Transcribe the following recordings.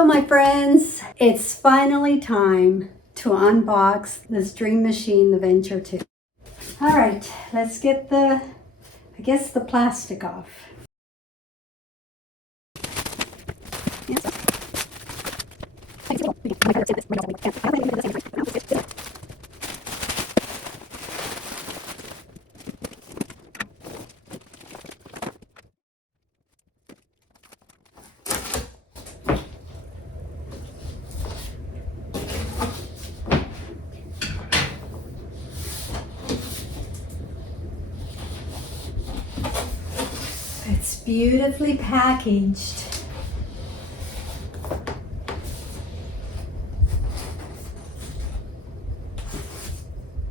Hello my friends, it's finally time to unbox this Dream Machine, the Venture 2. All right, let's get the plastic off. It's beautifully packaged.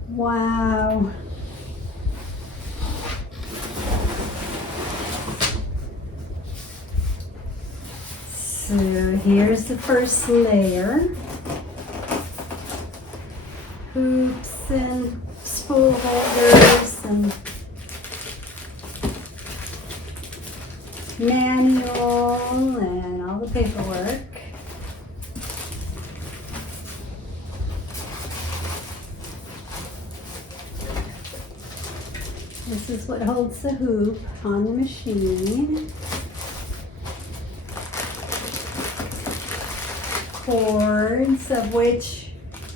Wow. So here's the first layer. Hoops and spool holders and manual and all the paperwork. This is what holds the hoop on the machine. Cords, of which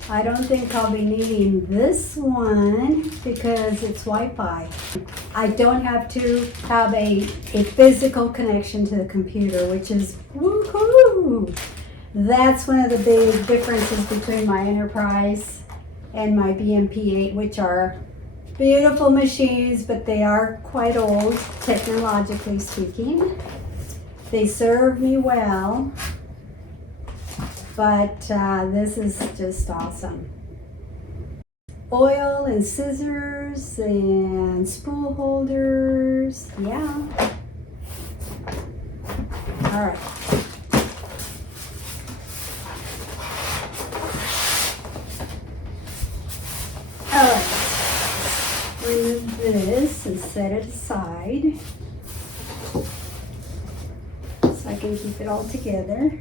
I don't think I'll be needing this one because it's Wi-Fi. I don't have to have a physical connection to the computer, which is woohoo! That's one of the big differences between my Enterprise and my BMP8, which are beautiful machines, but they are quite old, technologically speaking. They serve me well, but this is just awesome. Oil and scissors and spool holders, yeah. All right. All right. Remove this and set it aside so I can keep it all together.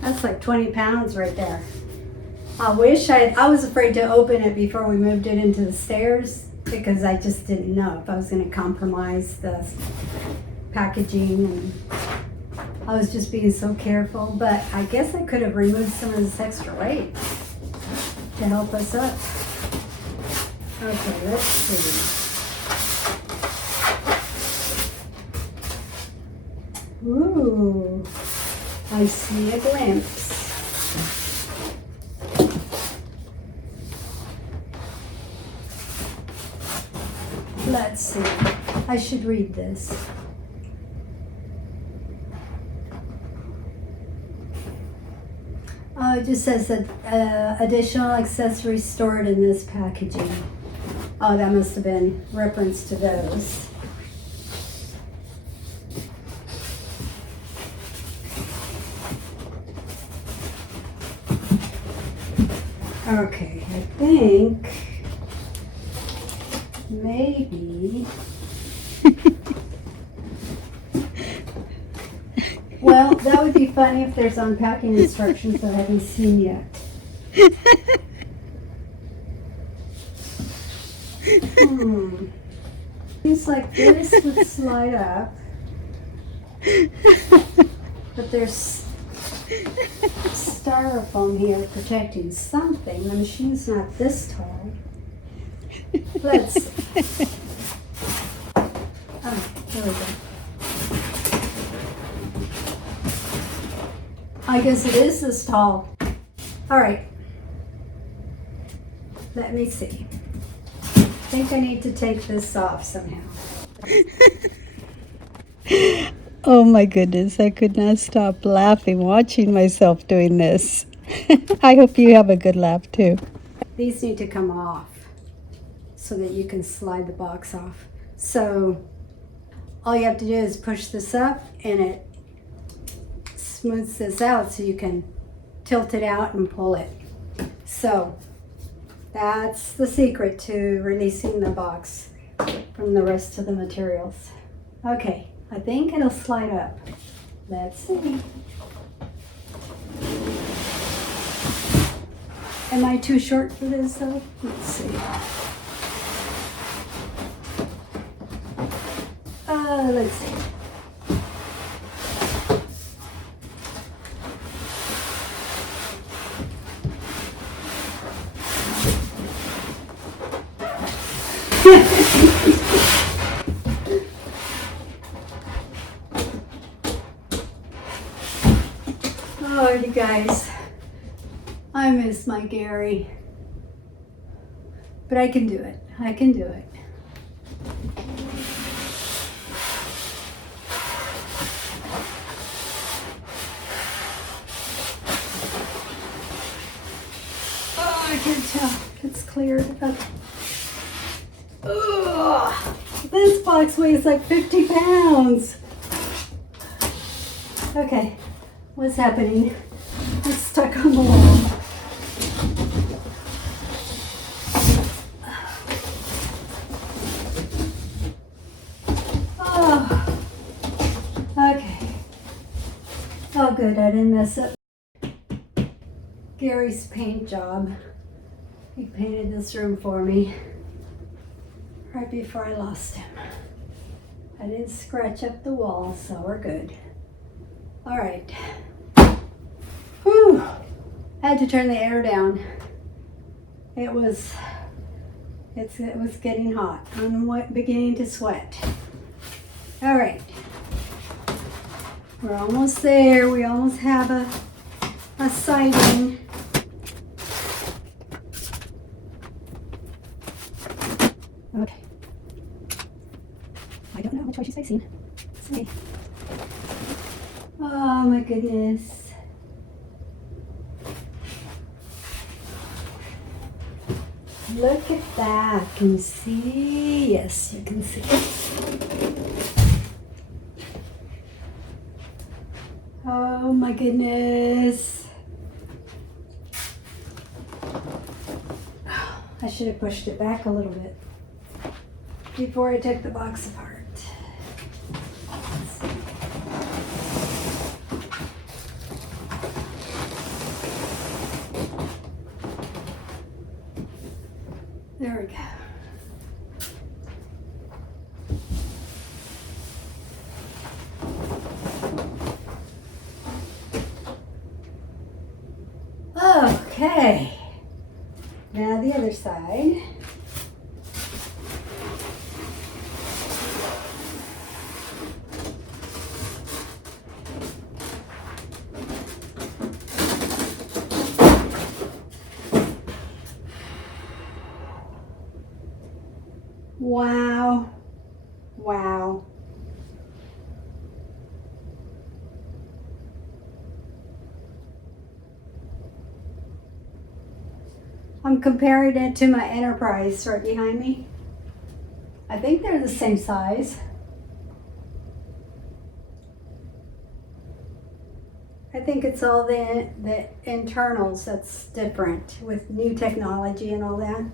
That's like 20 pounds right there. I wish I was afraid to open it before we moved it into the stairs because I just didn't know if I was going to compromise the packaging, and I was just being so careful, but I guess I could have removed some of this extra weight to help us up. Okay, let's see. Ooh, I see a glimpse. Let's see. I should read this. Oh, it just says that additional accessories stored in this packaging. Oh, that must have been reference to those. Okay, I think maybe. Well, that would be funny if there's unpacking instructions that I haven't seen yet. Things like this would slide up, but there's styrofoam here protecting something. The machine's not this tall. Let's see. Oh, there we go. I guess it is this tall. All right. Let me see. I think I need to take this off somehow. Oh my goodness, I could not stop laughing watching myself doing this. I hope you have a good laugh too. These need to come off so that you can slide the box off. So all you have to do is push this up and it smooths this out so you can tilt it out and pull it. So That's the secret to releasing the box from the rest of the materials. Okay, I think it'll slide up. Let's see. Am I too short for this though? Let's see. Let's see. Oh, you guys, I miss my Gary. But I can do it. I can do it. Oh, I can tell it's cleared up. Ugh, this box weighs like 50 pounds. Okay, what's happening? It's stuck on the wall. Oh, okay. Oh, good, I didn't mess up Gary's paint job. He painted this room for me right before I lost him. I didn't scratch up the wall, so we're good. All right. Whew. I had to turn the air down. It was getting hot. I'm beginning to sweat. All right. We're almost there. We almost have a siding. Okay. I don't know which way she's facing. Let's see. Oh my goodness. Look at that. Can you see? Yes, you can see. Oh my goodness. I should have pushed it back a little bit before I took the box apart. There we go. Okay. Now the other side. Wow. Wow. I'm comparing it to my Enterprise right behind me. I think they're the same size. I think it's all the internals that's different with new technology and all that.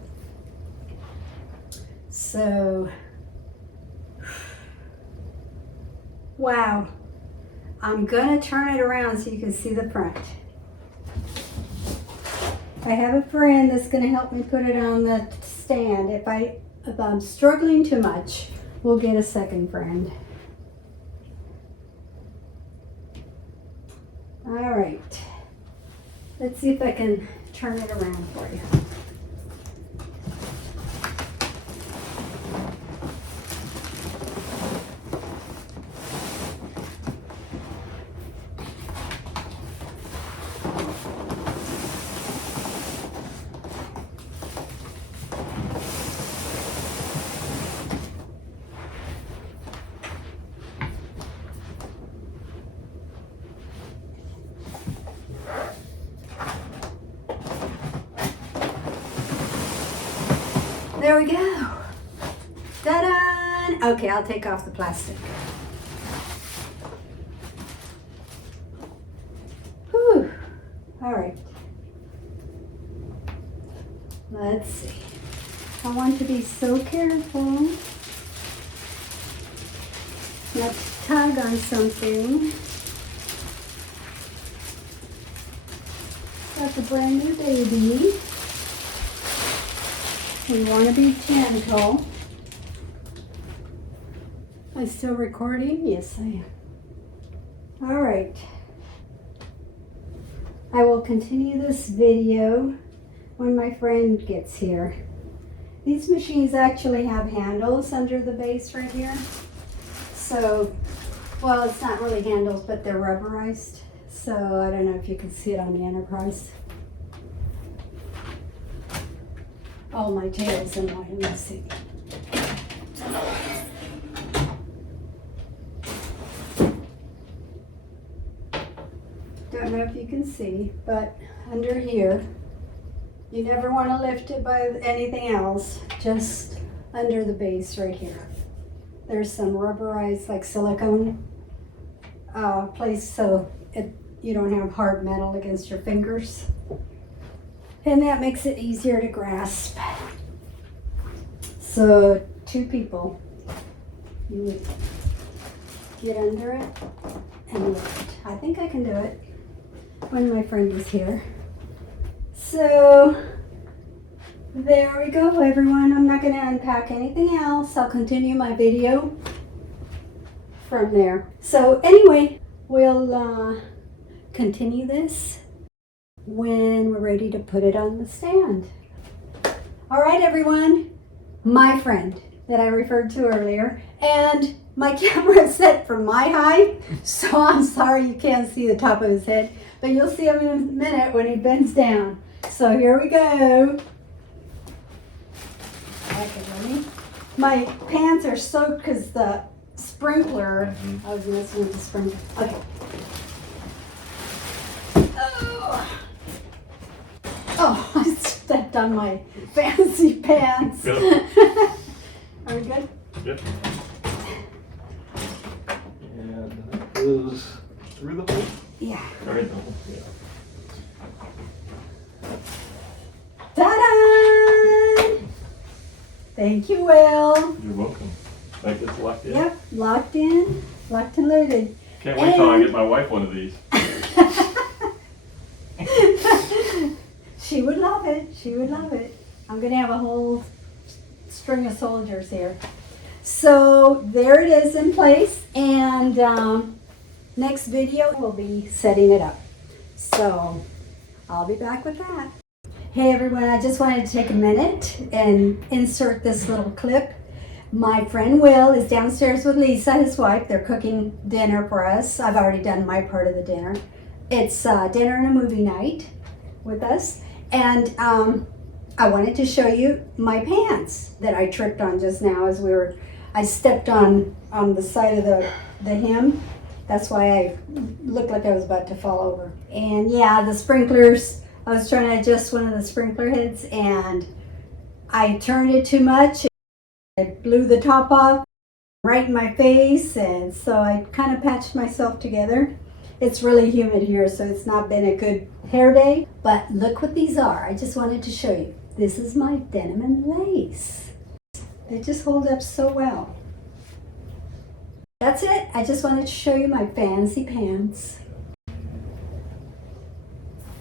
So, wow. I'm gonna turn it around so you can see the front. I have a friend that's gonna help me put it on the stand. If I'm struggling too much, we'll get a second friend. All right. Let's see if I can turn it around for you. There we go. Ta-da! Okay, I'll take off the plastic. Whew. All right. Let's let's see. I want to be so careful not to tug on something. That's a brand new baby. We want to be gentle. Am I still recording? Yes, I am. All right. I will continue this video when my friend gets here. These machines actually have handles under the base right here. So, well, it's not really handles, but they're rubberized. So I don't know if you can see it on the Enterprise. Oh, my tail's in mine. Let's see. Don't know if you can see, but under here, you never want to lift it by anything else, just under the base right here. There's some rubberized, like silicone place, so you don't have hard metal against your fingers. And that makes it easier to grasp. So 2 people, you would get under it and lift. I think I can do it when my friend is here. So there we go, everyone. I'm not going to unpack anything else. I'll continue my video from there. So anyway, we'll continue this when we're ready to put it on the stand. All right, everyone, my friend that I referred to earlier, and my camera is set for my height, so I'm sorry you can't see the top of his head, but you'll see him in a minute when he bends down. So here we go. Okay, ready? My pants are soaked because the sprinkler, I was messing with the sprinkler. Okay. Oh, I stepped on my fancy pants. Good. Are we good? Yep. And that goes through the hole? Yeah. Right, the hole, yeah. Ta-da! Thank you, Will. You're welcome. That gets locked in? Yep, locked in, locked and loaded. Can't wait till I get my wife one of these. She would love it. She would love it. I'm going to have a whole string of soldiers here. So there it is in place. And next video we'll be setting it up. So I'll be back with that. Hey everyone, I just wanted to take a minute and insert this little clip. My friend Will is downstairs with Lisa, his wife. They're cooking dinner for us. I've already done my part of the dinner. It's dinner and a movie night with us. And I wanted to show you my pants that I tripped on just now as I stepped on the side of the hem. That's why I looked like I was about to fall over. And yeah, the sprinklers, I was trying to adjust one of the sprinkler heads and I turned it too much. It blew the top off right in my face, and so I kind of patched myself together. It's really humid here, so it's not been a good hair day, but look what these are. I just wanted to show you. This is my denim and lace. They just hold up so well. That's it. I just wanted to show you my fancy pants.